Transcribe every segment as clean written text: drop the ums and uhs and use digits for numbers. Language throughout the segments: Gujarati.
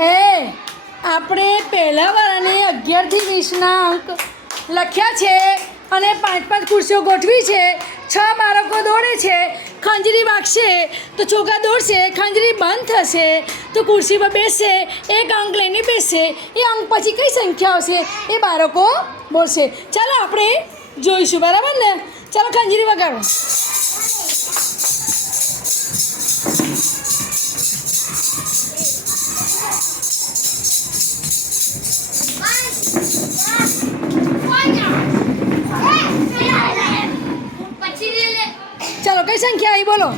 એ આપણે પહેલા વાળાને 11 થી 20ના અંક લખ્યા છે અને 5-5 ખુરશીઓ ગોઠવી છે. 6 બાળકો દોડે છે, ખંજરી વાગશે તો ચોકા દોડશે, ખંજરી બંધ થશે તો ખુરશી પર બેસશે, એક અંક લઈને બેસશે. એ અંક પછી કઈ સંખ્યા આવશે એ બાળકો બોલશે. ચાલો આપણે જોઈશું, બરાબર ને? ચાલો ખંજરી વગાડો. ચાલો કઈ સંખ્યા આવી બોલો?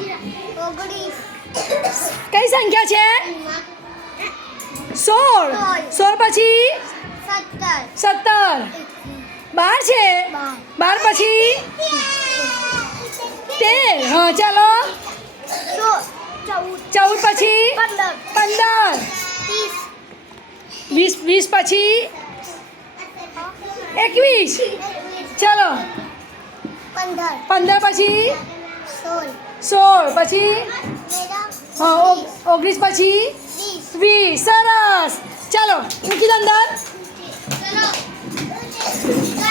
કઈ સંખ્યા છે? 16. 16 પછી 17. 12 છે, 12 પછી 13. હા ચાલો 14 પછી 15. 20 પછી 21. ચાલો 15 પછી 16 પછી હા 19 પછી 20. સરસ. ચાલો મૂકી દો અંદર.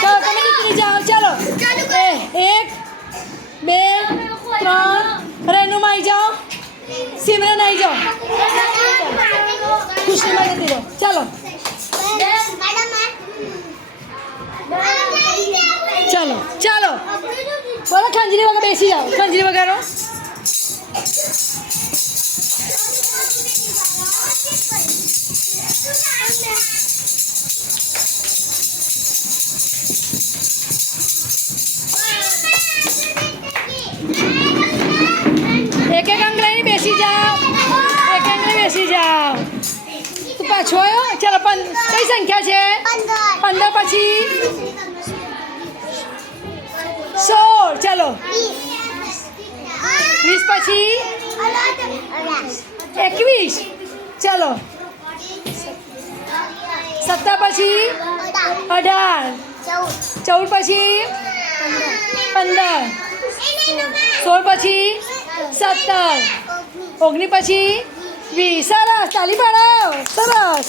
ચાલો તમે નીકળી જાઓ. ચાલો 1 2 3 રેનુમાં આવી જાઓ, સિમરન આવી જાઓ, ખુશીમાં જતી રહો. ચાલો ચાલો ચાલો બોલો ખંજરી વગર બેસી જાઓ. ખંજરી વગાડો. એક એક અંક લઈને બેસી જાઓ. એક અંક લઈને બેસી જાઓ. તું પાછો આવ્યો. ચાલો કઈ સંખ્યા છે? 15 પછી 16. ચાલો 20 પછી 21. ચાલો 17 પછી 18. 14 પછી 15. 16 પછી 17. 19 પછી 20. સરસ. તાલી પાડો. સરસ.